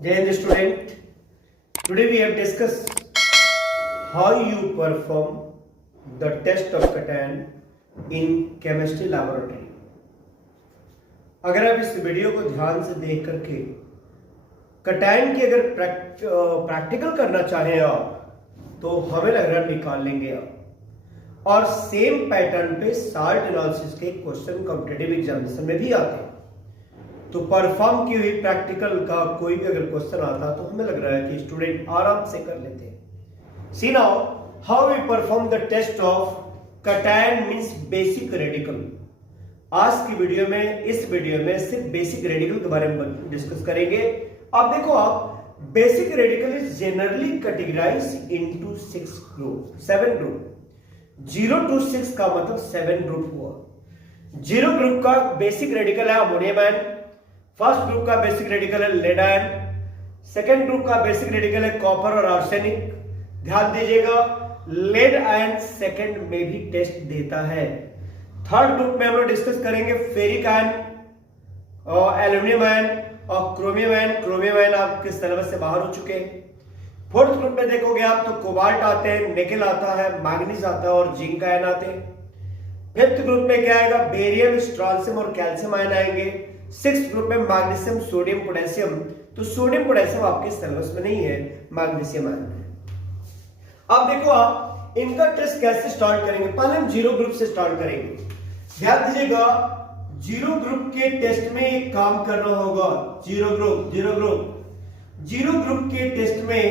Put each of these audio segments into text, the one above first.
Jai Hind student. Today we have discussed how you perform the test of cation in chemistry laboratory. अगर आप इस video को ध्यान से देख करके कटायन की अगर प्रैक्टिकल करना चाहें आप तो हमें लग रहा निकाल लेंगे आप। और सेम पैटर्न पे साल्ट एनालिसिस के क्वेश्चन कॉम्पिटिटिव एग्जामिनेशन में भी आते हैं। तो परफॉर्म की हुई प्रैक्टिकल का कोई भी अगर क्वेश्चन आता तो हमें लग रहा है कि स्टूडेंट आराम से कर लेते हैं। See now how we perform the test of cation means basic radical. आज की वीडियो में इस वीडियो में सिर्फ बेसिक रेडिकल के बारे में डिस्कस करेंगे। आप देखो आप basic radical is generally categorised into 7 group. 0 to 6 का मतलब 7 ग्रुप हुआ। 0 ग्रुप का बेसिक रेडिकल है अमोनियम आयन, फर्स्ट ग्रुप का बेसिक रेडिकल है लेड आयन, सेकेंड ग्रुप का बेसिक रेडिकल है कॉपर और आर्सेनिक। ध्यान दीजिएगा लेड आयन सेकेंड में भी टेस्ट देता है। थर्ड ग्रुप में हम लोग डिस्कस करेंगे फेरिक आयन और एल्यूमिनियम आयन और क्रोमियम आयन। क्रोमियम आयन आपके सिलेबस से बाहर हो चुके हैं। फोर्थ ग्रुप में देखोगे आप तो कोबाल्ट आते हैं, निकेल आता है, मैग्नीज आता है और जिंक आयन आते हैं। फिफ्थ ग्रुप में क्या आएगा बेरियम, स्ट्रॉन्शियम और कैल्शियम आयन आएंगे। सिक्स्थ ग्रुप में मैग्नीशियम, सोडियम, पोटेशियम। तो सोडियम पोटेशियम आपके सिलेबस में नहीं है, मैग्नीशियम आयन है। अब देखो आप इनका टेस्ट कैसे स्टार्ट करेंगे। पहले हम 0 ग्रुप से स्टार्ट करेंगे। ध्यान दीजिएगा 0 ग्रुप के टेस्ट में एक काम करना होगा। 0 ग्रुप के टेस्ट में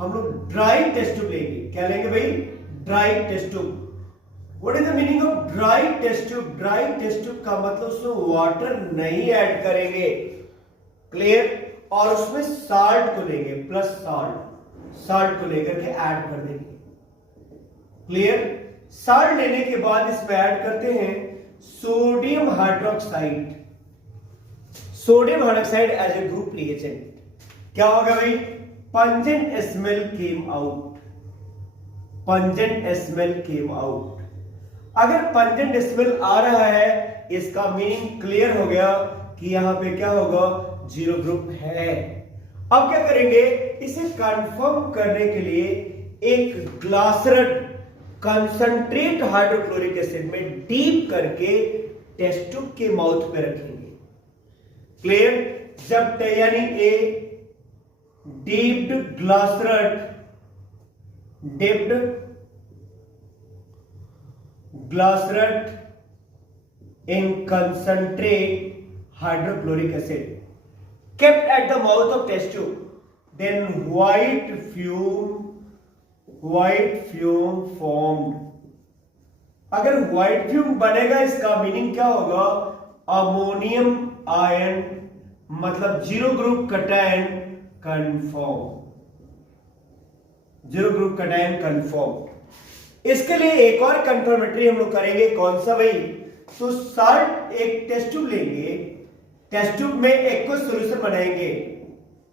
हम लोग ड्राई टेस्ट ट्यूब लेंगे। क्या लेंगे भाई? Dry test tube. What is the meaning of dry test tube? Dry test tube का मतलब उसमें वाटर नहीं ऐड करेंगे, क्लियर। और उसमें साल्ट को लेंगे, प्लस साल्ट को लेकर के ऐड कर देंगे, क्लियर। साल्ट लेने के बाद इसमें ऐड करते हैं sodium hydroxide. Sodium hydroxide as a group reagent. क्या होगा भाई? Pungent smell came out. Pungent smell came out. अगर पंजेंट स्मेल आ रहा है इसका मीनिंग क्लियर हो गया कि यहां पे क्या होगा 0 ग्रुप है। अब क्या करेंगे इसे कंफर्म करने के लिए एक ग्लासरड कंसंट्रेट हाइड्रोक्लोरिक एसिड में डीप करके टेस्ट ट्यूब के माउथ पे रखेंगे, क्लियर। जब यानी ए डीप्ड ग्लासरड in concentrate hydrochloric acid kept at the mouth of test tube, then white fume formed। अगर white fume बनेगा इसका मीनिंग क्या होगा? अमोनियम आयन, मतलब 0 group cation confirm. 0 group cation confirm. इसके लिए एक और कंफर्मेटरी हम लोग करेंगे। कौन सा भाई? तो साल्ट एक टेस्ट ट्यूब लेंगे, टेस्ट ट्यूब में एक्वस सॉल्यूशन बनाएंगे।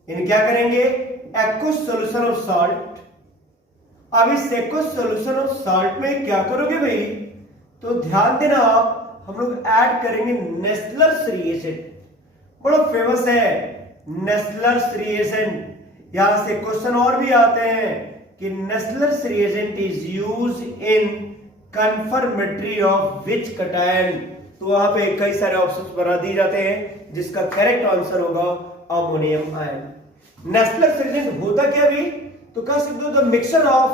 इन क्या करेंगे? Aqueous solution of salt. अब इस एक्वस सॉल्यूशन ऑफ साल्ट में क्या करोगे भाई? तो ध्यान देना आप, हम लोग ऐड करेंगे नेस्लर्स रिएजेंट। बड़ा फेमस है नेस्लर्स रिएजेंट। यहां से क्वेश्चन और भी आते हैं कि Nessler's reagent is used in confirmatory of which cation. तो वहां पे कई सारे ऑप्शंस बना दिए जाते हैं जिसका करेक्ट आंसर होगा अमोनियम आयन। नेस्लर्स रिएजेंट होता क्या भी? तो कह सकते हो the mixture of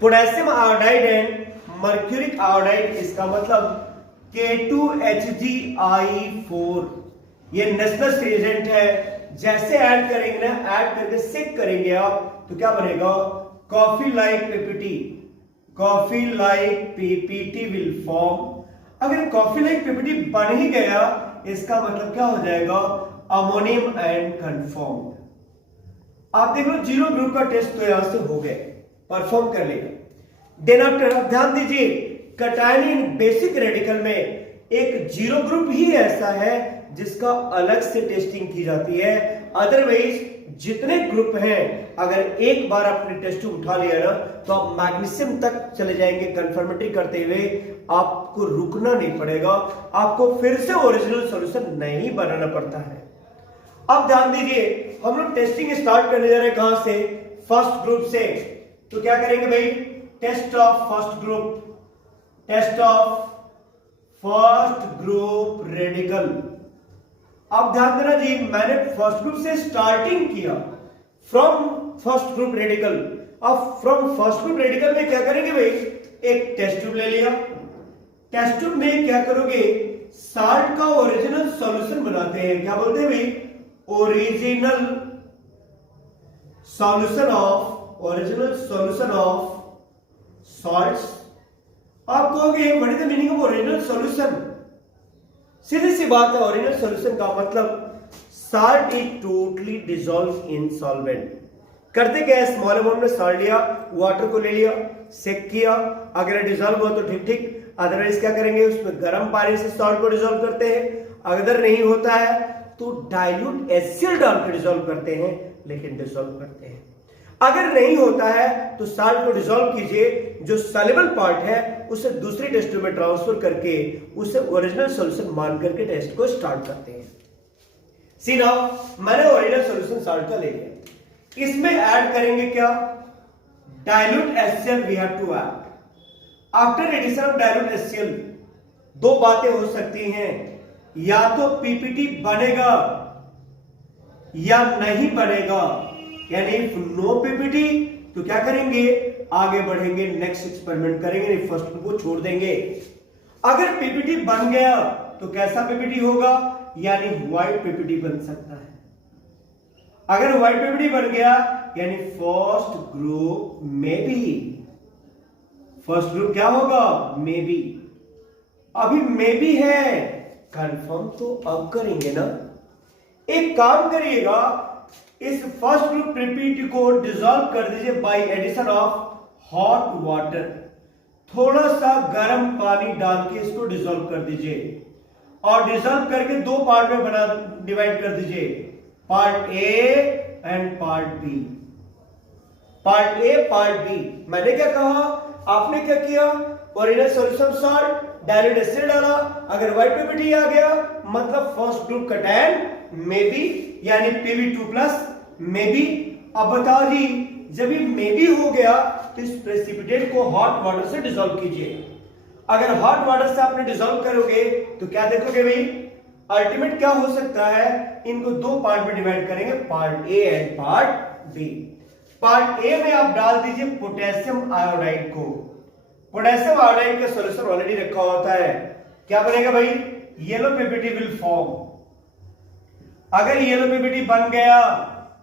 potassium iodide and mercuric iodide. इसका मतलब K2HgI4 ये नेस्लर्स रिएजेंट है। जैसे ऐड करेंगे ना, ऐड करके सिक करेंगे आप तो क्या बनेगा? Coffee like PPT will form. अगर कॉफी लाइक पीपीटी बन ही गया इसका मतलब क्या हो जाएगा? Ammonium ion confirm. आप देख लो 0 ग्रुप का टेस्ट तो यहां से हो गए, परफॉर्म कर लेगा। देन आफ्टर ध्यान दीजिए कटायन इन बेसिक रेडिकल में एक 0 ग्रुप ही ऐसा है जिसका अलग से टेस्टिंग की जाती है। अदरवाइज जितने ग्रुप हैं अगर एक बार आपने टेस्ट उठा लिया ना तो आप मैग्नीशियम तक चले जाएंगे कंफर्मेटरी करते हुए। आपको रुकना नहीं पड़ेगा, आपको फिर से ओरिजिनल सॉल्यूशन नहीं बनाना पड़ता है। अब ध्यान दीजिए, हम लोग टेस्टिंग स्टार्ट करने जा रहे हैं कहां से? फर्स्ट ग्रुप से। तो क्या करेंगे भाई? Test of first group, test of first group radical. अब ध्यान देना जी, मैंने फर्स्ट ग्रुप से स्टार्टिंग किया, फ्रॉम फर्स्ट ग्रुप रेडिकल। अब फ्रॉम फर्स्ट ग्रुप रेडिकल में क्या करेंगे भाई? एक टेस्ट ट्यूब ले लिया, टेस्ट ट्यूब में क्या करोगे? साल्ट का ओरिजिनल सॉल्यूशन बनाते हैं। क्या बोलते हैं भाई? Original solution of salts. आप कहोगे what is the meaning of original solution? सीधी सी बात है, ओरिजिनल सॉल्यूशन का मतलब salt is totally dissolve in solvent. करते क्या है? स्मॉल अमाउंट में सॉल्ट लिया, वाटर को ले लिया, सेक किया, अगर डिसॉल्व हुआ तो ठीक ठीक, अदरवाइज क्या करेंगे? उसमें गर्म पानी से सॉल्ट को डिसॉल्व करते हैं। अगर नहीं होता है तो डाइल्यूट HCl डाल के डिसॉल्व करते हैं, लेकिन डिसॉल्व करते हैं। अगर नहीं होता है तो सॉल्ट को डिसॉल्व कीजिए, जो सॉल्युबल पार्ट है उसे दूसरी टेस्ट ट्यूब में ट्रांसफर करके उसे ओरिजिनल सॉल्यूशन मान करके टेस्ट को स्टार्ट करते हैं। सी नाउ, मैंने ओरिजिनल सॉल्यूशन सॉल्ट का ले लिया, इसमें ऐड करेंगे क्या? Dilute HCl we have to add. After addition of dilute HCl दो बातें हो सकती हैं, या तो PPT बनेगा या नहीं बनेगा। यानी इफ नो PPT तो क्या करेंगे? आगे बढ़ेंगे, नेक्स्ट एक्सपेरिमेंट करेंगे, नहीं फर्स्ट को छोड़ देंगे। अगर PPT बन गया तो कैसा PPT होगा? यानी व्हाइट PPT बन सकता है। अगर व्हाइट PPT बन गया यानी फर्स्ट ग्रुप में भी, फर्स्ट ग्रुप क्या होगा? May be. अभी मे बी है, कंफर्म तो अब करेंगे ना। एक काम करिएगा, इस फर्स्ट ग्रुप PPT को डिसॉल्व कर दीजिए by addition of hot water. थोड़ा सा गर्म पानी डाल के इसको डिसॉल्व कर दीजिए और डिसॉल्व करके दो पार्ट में बना डिवाइड कर दीजिए, part A and part B. Part A, part B. मैंने क्या कहा, आपने क्या किया? Original solution salt, dilute HCl डाला, अगर व्हाइट PPT आ गया मतलब first group cation may be, यानी Pb2+ मे बी। अब बताओ जी, जब ये मे बी हो गया तो इस प्रेसिपिटेट को हॉट वाटर से डिसॉल्व कीजिए। अगर हॉट वाटर से आपने डिसॉल्व करोगे तो क्या देखोगे भाई? अल्टीमेट क्या हो सकता है? इनको दो पार्ट में डिवाइड करेंगे, part A and part B. Part A में आप डाल दीजिए पोटेशियम आयोडाइड को। पोटेशियम आयोडाइड का सॉल्यूशन ऑलरेडी रखा होता है। क्या बनेगा भाई? Yellow PPT will form. अगर येलो PPT बन गया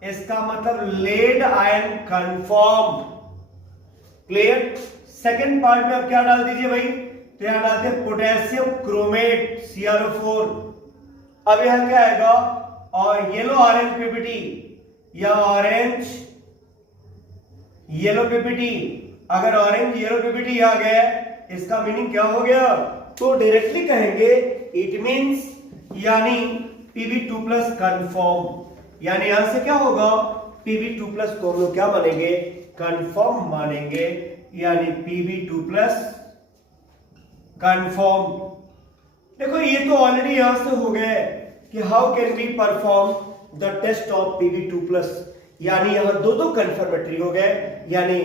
इसका मतलब lead ion confirm. Clear? Second part में आप क्या डाल दीजिए भाई? तो यहां डालते हैं पोटेशियम क्रोमेट CrO4। अब यहां क्या आएगा? और येलो ऑरेंज PPT या ऑरेंज येलो PPT। अगर ऑरेंज येलो PPT आ गया इसका मीनिंग क्या हो गया? तो डायरेक्टली कहेंगे इट मींस, यानी Pb2+ कंफर्म। यानी यहां से क्या होगा? Pb2+ को हम लोग क्या मानेंगे? कंफर्म मानेंगे, यानी Pb2+ कंफर्म। देखो ये तो ऑलरेडी यहां से हो गया कि how can we perform the test of Pb2+, यानी यहां दो कंफर्मेटरी हो गए। यानी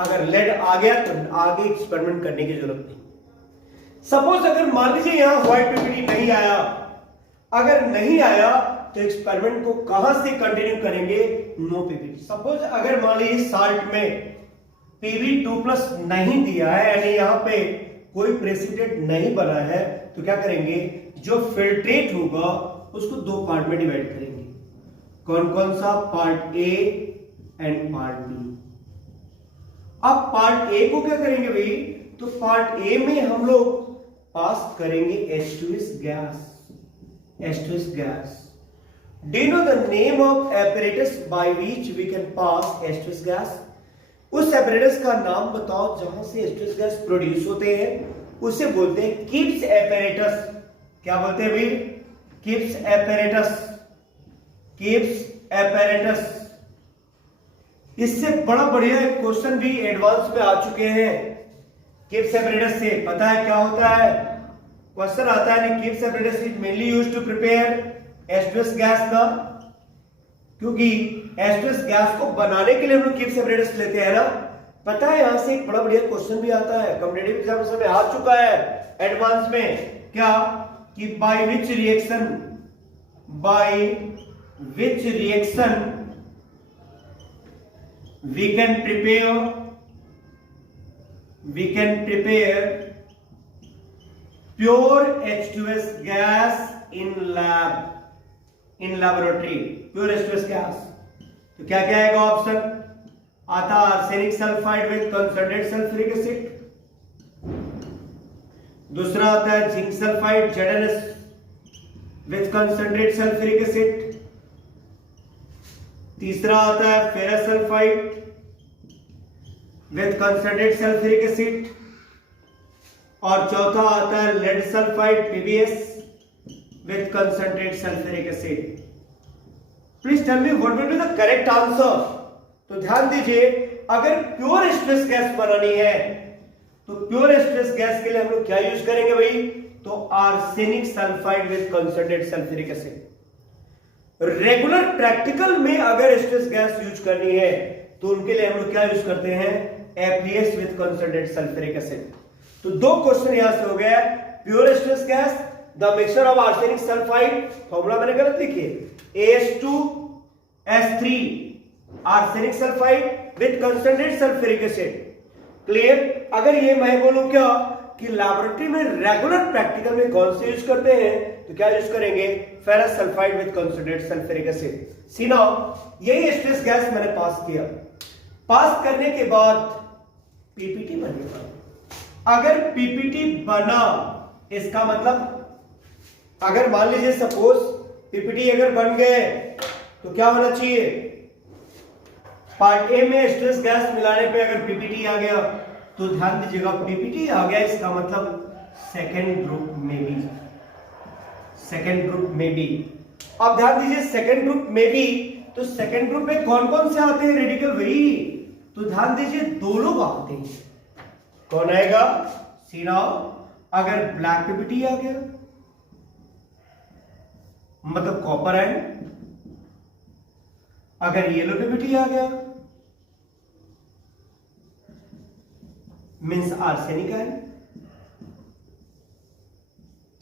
अगर लेड आ गया तो आगे एक्सपेरिमेंट करने की जरूरत नहीं। सपोज अगर मान लीजिए यहां व्हाइट PPT नहीं आया, अगर नहीं आया तो एक्सपेरिमेंट को कहां से कंटिन्यू करेंगे? No PPT। सपोज अगर मान लीजिए साल्ट में Pb2+ नहीं दिया है, यानी यहां पे कोई प्रेसिपिटेट नहीं बना है, तो क्या करेंगे? जो फिल्ट्रेट होगा उसको दो पार्ट में डिवाइड करेंगे। कौन कौन सा? Part A and part B. अब पार्ट ए को क्या करेंगे भाई? तो पार्ट ए में हम लोग पास करेंगे H2S gas. H2S gas. Do you know the name of apparatus by which we can pass H2S gas? उस apparatus का नाम बताओ जहां से H2S gas प्रोड्यूस होते हैं, उसे बोलते हैं किप्स apparatus। क्या बोलते हैं भाई? Kipp's apparatus। Kipp's apparatus। इससे बड़ा बढ़िया एक क्वेश्चन भी एडवांस में आ चुके हैं किप्स apparatus से। पता है क्या होता है? क्वेश्चन आता है kips apparatus is mainly used to prepare H2S gas ना। क्योंकि H2S गैस को बनाने के लिए हम लोग कीप सेपरेटर्स लेते हैं ना। पता है यहां से एक बड़ा बढ़िया क्वेश्चन भी आता है, कॉम्पिटिटिव एग्जामिनेशन में आ चुका है एडवांस में, क्या कि by which reaction we can prepare pure H2S gas in laboratory, pure H2S gas। तो क्या क्या आएगा ऑप्शन, आता arsenic sulphide with concentrated sulphuric acid, दूसरा आता है zinc sulphide ZnS with concentrated sulphuric acid, तीसरा आता है ferrous sulphide with concentrated sulphuric acid, और चौथा आता है lead sulphide PbS with concentrated sulphuric acid. Please tell me what will be the correct answer. तो ध्यान दीजिए, अगर प्योर H2S गैस बनानी है तो प्योर H2S गैस के लिए हम लोग क्या यूज करेंगे भाई, तो arsenic sulphide with concentrated sulphuric acid. Regular practical में अगर H2S गैस यूज करनी है तो उनके लिए हम लोग क्या यूज करते हैं, FeS with concentrated sulphuric acid. तो दो क्वेश्चन यहां से हो गया, pure H2S gas the mixture of arsenic sulphide, formula मैंने गलत लिखी है, AS2S3 arsenic sulphide with concentrated sulphuric acid. Clear. अगर ये मैं बोलूं क्या कि लैबोरेटरी में रेगुलर प्रैक्टिकल में कौन से यूज करते हैं, तो क्या यूज करेंगे, ferrous sulphide with concentrated sulphuric acid. See now यही H2S गैस मैंने पास किया, पास करने के बाद पीपीटी बनेगा। अगर पीपीटी बना इसका मतलब, अगर मान लीजिए सपोज पीपीटी अगर बन गए तो क्या होना चाहिए, पार्ट ए में H2S गैस मिलाने पे अगर पीपीटी आ गया तो ध्यान दीजिएगा पीपीटी आ गया इसका मतलब सेकेंड ग्रुप में भी। अब ध्यान दीजिए सेकेंड ग्रुप में भी, तो सेकेंड ग्रुप में कौन कौन से आते हैं रेडिकल, वही तो ध्यान दीजिए दो लोग आते हैं। कौन आएगा, सीना, अगर ब्लैक पीपीटी आ गया मतलब कॉपर आयन, अगर येलो पीपीटी आ गया मींस आर्सेनिक आयन,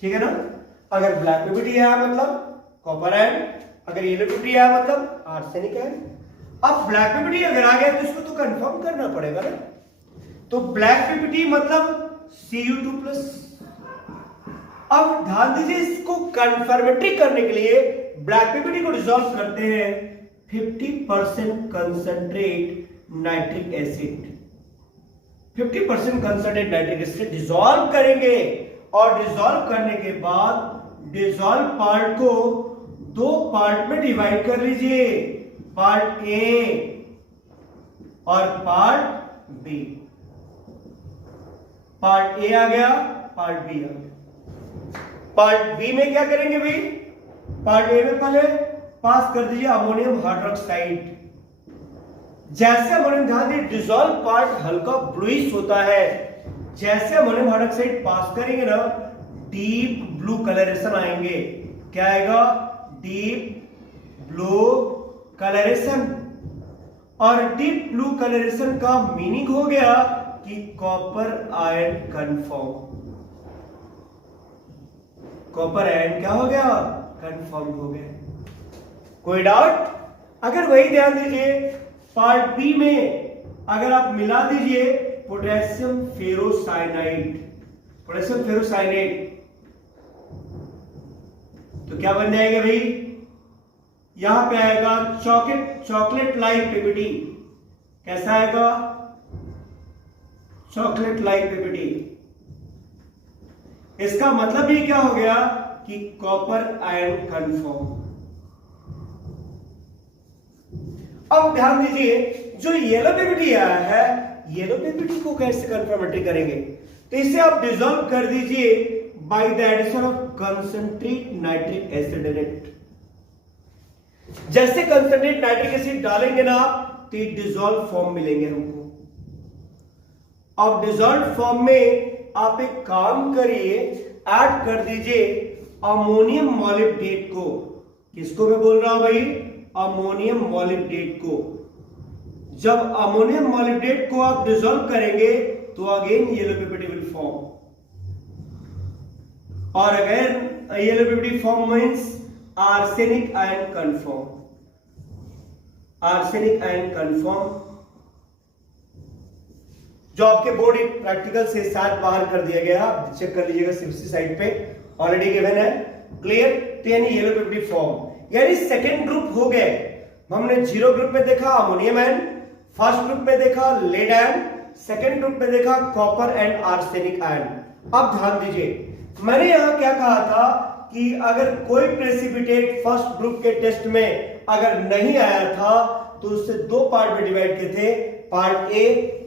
ठीक है ना। अगर ब्लैक पीपीटी आया मतलब कॉपर आयन, अगर येलो पीपीटी आया मतलब आर्सेनिक आयन। अब ब्लैक पीपीटी अगर आ गया तो इसको तो कंफर्म करना पड़ेगा ना, तो ब्लैक पीपीटी मतलब Cu2+। अब ध्यान दीजिए इसको कंफर्मेटरी करने के लिए ब्लैक पीपीटी को डिसॉल्व करते हैं 50% concentrate nitric acid, 50% concentrate nitric acid dissolve करेंगे, और डिसॉल्व करने के बाद डिसॉल्व पार्ट को दो पार्ट में डिवाइड कर लीजिए, पार्ट ए और पार्ट बी। पार्ट ए आ गया, पार्ट बी आ गया। पार्ट बी में क्या करेंगे भाई, पार्ट ए में पहले पास कर दीजिए अमोनियम हाइड्रोक्साइड। जैसे अमोनियम, ध्यान दीजिए डिसॉल्व पार्ट हल्का ब्लूइश होता है, जैसे अमोनियम हाइड्रोक्साइड पास करेंगे ना डीप ब्लू कलरेशन आएंगे। क्या आएगा, डीप ब्लू कलरेशन। और डीप ब्लू कलरेशन का मीनिंग हो गया कि copper ion confirm, copper ion क्या हो गया, कन्फर्म हो गया। कोई डाउट, अगर वही ध्यान दीजिए पार्ट बी में अगर आप मिला दीजिए पोटेशियम फेरोसाइनाइड, पोटेशियम फेरोसाइनाइड, तो क्या बन जाएगा भाई, यहां पे आएगा चॉकलेट लाइक पीपीटी। कैसा आएगा, चॉकलेट लाइक पीपीटी। इसका मतलब ये क्या हो गया कि कॉपर आयन कन्फर्म। अब ध्यान दीजिए जो येलो पीपीटी आया है, येलो पीपीटी को कैसे कंफर्मेटरी करेंगे, तो इसे आप डिसॉल्व कर दीजिए by the addition of concentrate nitric acid in it. जैसे कंसंट्रेट नाइट्रिक एसिड डालेंगे ना तो डिसॉल्व फॉर्म मिलेंगे हमको। अब डिसॉल्व फॉर्म में आप एक काम करिए, ऐड कर दीजिए अमोनियम मॉलिब्डेट को। किसको मैं बोल रहा हूं भाई, अमोनियम मॉलिब्डेट को। जब अमोनियम मॉलिब्डेट को आप डिसॉल्व करेंगे तो again yellow PPT will form, और again yellow PPT form means arsenic ion confirm, arsenic ion confirm, जो आपके बोर्ड प्रैक्टिकल से साथ बाहर कर दिया गया, आप चेक कर लीजिएगा सीबीसी साइट पे ऑलरेडी गिवन है। क्लियर? तो यानी येलो पीपीटी फॉर्म, यानी सेकेंड ग्रुप हो गए। हमने जीरो ग्रुप में देखा अमोनियम आयन, फर्स्ट ग्रुप में देखा लेड आयन, सेकेंड ग्रुप में देखा कॉपर एंड आर्सेनिक आयन। अब ध्यान दीजिए, मैंने यहां क्या कहा था कि अगर कोई प्रेसिपिटेट फर्स्ट ग्रुप के टेस्ट में अगर नहीं आया था तो उससे दो पार्ट में डिवाइड किए थे। पार्ट ए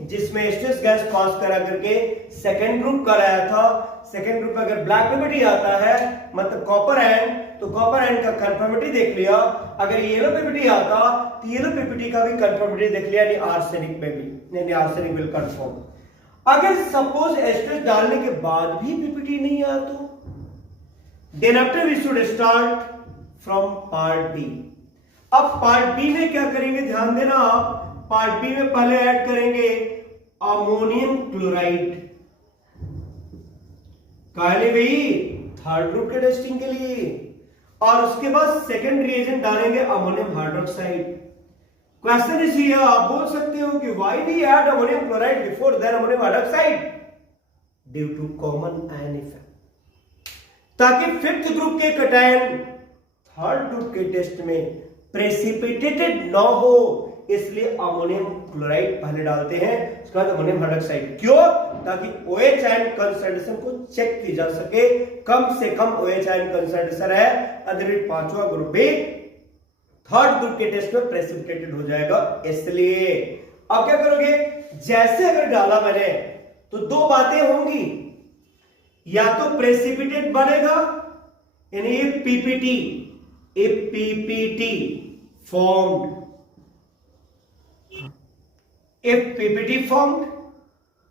जिसमें एस्टस गैस पास करा करके सेकेंड ग्रुप कराया था, सेकेंड ग्रुप में अगर ब्लैक पीपीटी आता है मतलब कॉपर आयन, तो कॉपर आयन का कंफर्मिटी देख लिया। अगर येलो पीपीटी आता तो येलो पीपीटी का भी कंफर्मिटी देख लिया, यानी आर्सेनिक में भी, यानी आर्सेनिक विल कंफर्म। अगर सपोज एस्टस डालने के बाद भी पीपीटी नहीं आया तो then after we should start from part B. अब पार्ट बी में क्या करेंगे, ध्यान देना आप, पार्ट बी में पहले ऐड करेंगे अमोनियम क्लोराइड, काहे भाई थर्ड ग्रुप के टेस्टिंग के लिए, और उसके बाद सेकेंड रिएजेंट डालेंगे ammonium hydroxide. Question is here, आप बोल सकते हो कि why we add ammonium chloride before then ammonium hydroxide? Due to common ion effect, ताकि फिफ्थ ग्रुप के कटायन थर्ड ग्रुप के टेस्ट में प्रेसिपिटेटेड न हो, इसलिए अमोनियम क्लोराइड पहले डालते हैं, उसके बाद अमोनियम हाइड्रोक्साइड। क्यों? ताकि OH आयन कंसंट्रेशन को चेक की जा सके, कम से कम OH आयन कंसंट्रेशन है, अदरवाइज पांचवा ग्रुप भी थर्ड ग्रुप के टेस्ट में प्रेसिपिटेटेड हो जाएगा। इसलिए अब क्या करोगे, जैसे अगर डाला मैंने तो दो बातें होंगी, या तो प्रेसिपिटेट बनेगा यानी PPT, A PPT formed, if PPT formed,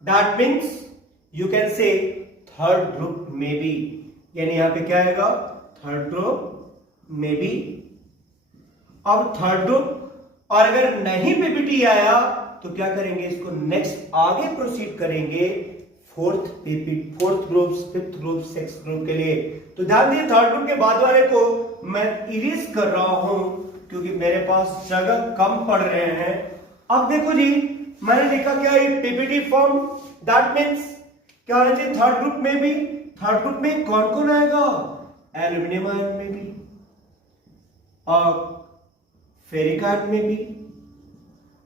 that means you can say third group may be, यानी यहां पे क्या आएगा, थर्ड ग्रुप में बी। अब थर्ड ग्रुप, और अगर नहीं पीपीटी आया तो क्या करेंगे, इसको नेक्स्ट आगे प्रोसीड करेंगे fourth group, fifth group, sixth group के लिए। तो ध्यान दिए, थर्ड ग्रुप के बाद वाले को मैं इरेज कर रहा हूं क्योंकि मेरे पास जगह कम पड़ रहे हैं। अब देखो जी, मैंने लिखा क्या, ये पीपीटी फॉर्म, दैट मींस क्या होना चाहिए, थर्ड ग्रुप में भी। थर्ड ग्रुप में कौन कौन आएगा, एल्यूमिनियम आयन में भी और फेरिक आयन में भी,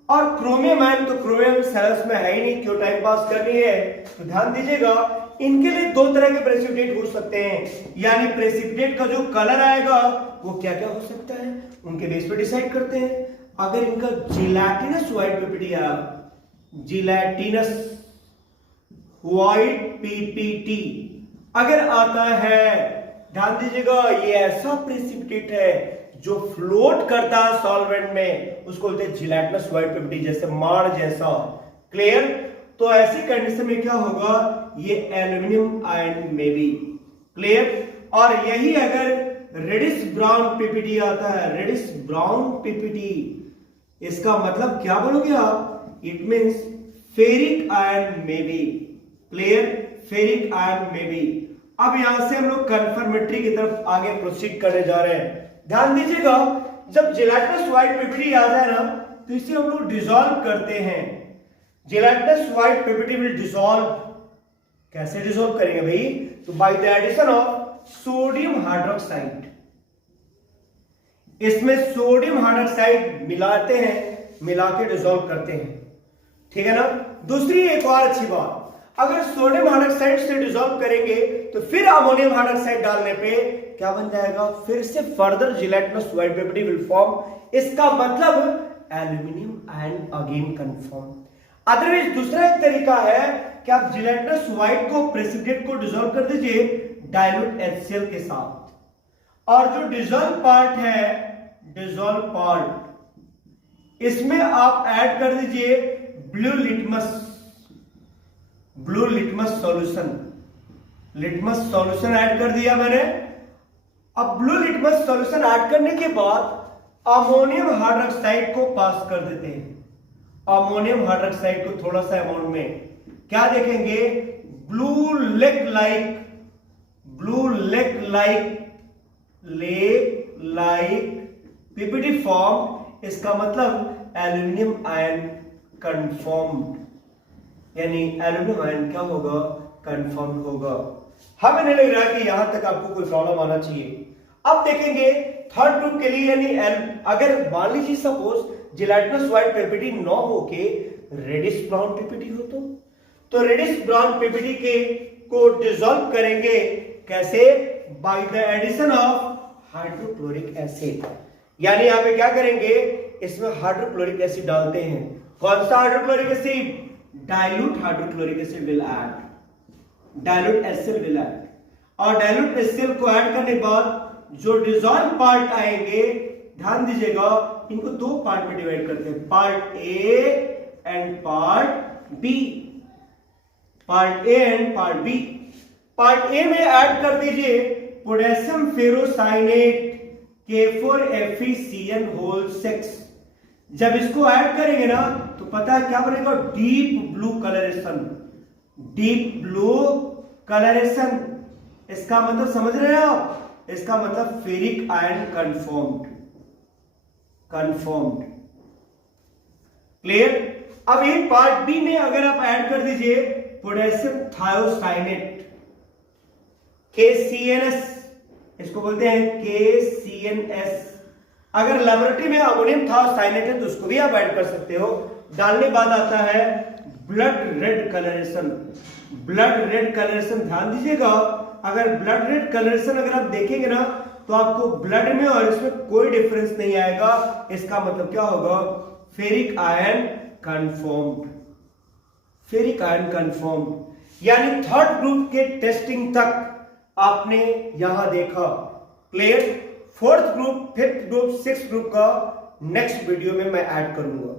और क्रोमियम आयन तो क्रोमियम सेल्स में है ही नहीं, क्यों टाइम पास करनी है। तो ध्यान दीजिएगा, इनके लिए दो तरह के प्रेसिपिटेट हो सकते हैं, यानी प्रेसिपिटेट का जो कलर आएगा वो क्या क्या हो सकता है, उनके बेस पे डिसाइड करते हैं। अगर इनका जिलेटिनस व्हाइट पीपीटी आया, जिलेटिनस व्हाइट पीपीटी अगर आता है, ध्यान दीजिएगा, ये ऐसा प्रेसिपिटेट है जो फ्लोट करता है सॉल्वेंट में, उसको बोलते हैं जिलेटिनस व्हाइट पीपीटी, जैसे माड़ जैसा। क्लियर? तो ऐसी कंडीशन में क्या होगा, ये एल्यूमिनियम आयन में भी। क्लियर? और यही अगर रेडिश ब्राउन पीपीटी आता है, रेडिश ब्राउन पीपीटी, इसका मतलब क्या बोलोगे आप, इट मींस फेरिक आयन में भी। क्लियर? फेरिक आयन में भी। अब यहां से हम लोग कंफर्मेटरी की तरफ आगे प्रोसीड करने जा रहे हैं। ध्यान दीजिएगा, जब जिलेटिनस व्हाइट पीपीटी आ जाए ना तो इसे हम लोग डिसॉल्व करते हैं। Gelatinous white ppt will dissolve, कैसे डिसॉल्व करेंगे भाई, तो by the addition of sodium hydroxide. इसमें सोडियम हाइड्रोक्साइड मिलाते हैं, मिला के डिसॉल्व करते हैं, ठीक है ना। दूसरी एक और अच्छी बात, अगर सोडियम हाइड्रोक्साइड से डिसॉल्व करेंगे तो फिर अमोनियम हाइड्रोक्साइड डालने पे क्या बन जाएगा, फिर से further gelatinous white ppt will form. इसका मतलब aluminium ion again confirm. Otherwise दूसरा एक तरीका है कि आप जिलेटिनस व्हाइट को, प्रेसिपिटेट को डिसॉल्व कर दीजिए डाइल्यूट HCl के साथ, और जो डिसॉल्व पार्ट है, डिसॉल्व पार्ट, इसमें आप ऐड कर दीजिए blue litmus solution. Litmus solution add कर दिया मैंने। अब ब्लू लिटमस सॉल्यूशन ऐड करने के बाद अमोनियम हाइड्रोक्साइड को पास कर देते हैं। अमोनियम हाइड्रोक्साइड को थोड़ा सा अमाउंट में क्या देखेंगे, blue lake like PPT form. इसका मतलब एल्यूमिनियम आयन कन्फॉर्म्ड, यानी एल्यूमिनियम आयन क्या होगा, कन्फर्म होगा। हमें नहीं लग रहा कि यहां तक आपको कोई प्रॉब्लम आना चाहिए। अब देखेंगे थर्ड ग्रुप के लिए, यानी अगर मान लीजिए सपोज जिलेटिनस व्हाइट पीपीटी न होके रेडिश ब्राउन पीपीटी हो तो रेडिश ब्राउन पीपीटी के को डिसॉल्व करेंगे कैसे, by the addition of hydrochloric acid. यानी यहां पे क्या करेंगे, इसमें हाइड्रोक्लोरिक एसिड डालते हैं। कौन सा hydrochloric acid, dilute hydrochloric acid will add, dilute acid will add. और डाइल्यूट एसिड को ऐड करने के बाद जो डिसॉल्व पार्ट आएंगे, ध्यान दीजिएगा, इनको दो पार्ट में डिवाइड करते हैं, part A and part B. Part A and part B. Part A में ऐड कर दीजिए पोटेशियम फेरोसाइनेट K4FeCN होल 6। जब इसको ऐड करेंगे ना तो पता है क्या बनेगा, deep blue colouration, deep blue colouration. इसका मतलब समझ रहे हैं आप, इसका मतलब फेरिक आयन कन्फर्म्ड। क्लियर। अब ये पार्ट बी में अगर आप ऐड कर दीजिए पोटेशियम थायोसाइनेट KCNS, इसको बोलते हैं KCNS। अगर लेबोरेटरी में अमोनियम थायोसाइनेट है तो उसको भी आप ऐड कर सकते हो। डालने बाद आता है blood red colouration. Blood red colouration ध्यान दीजिएगा, अगर ब्लड रेड कलरेशन अगर आप देखेंगे ना तो आपको ब्लड में और इसमें कोई डिफरेंस नहीं आएगा। इसका मतलब क्या होगा, ferric ion confirmed, ferric ion confirmed. यानी थर्ड ग्रुप के टेस्टिंग तक आपने यहां देखा। Clear. Fourth group, fifth group, sixth group का नेक्स्ट वीडियो में मैं ऐड करूंगा।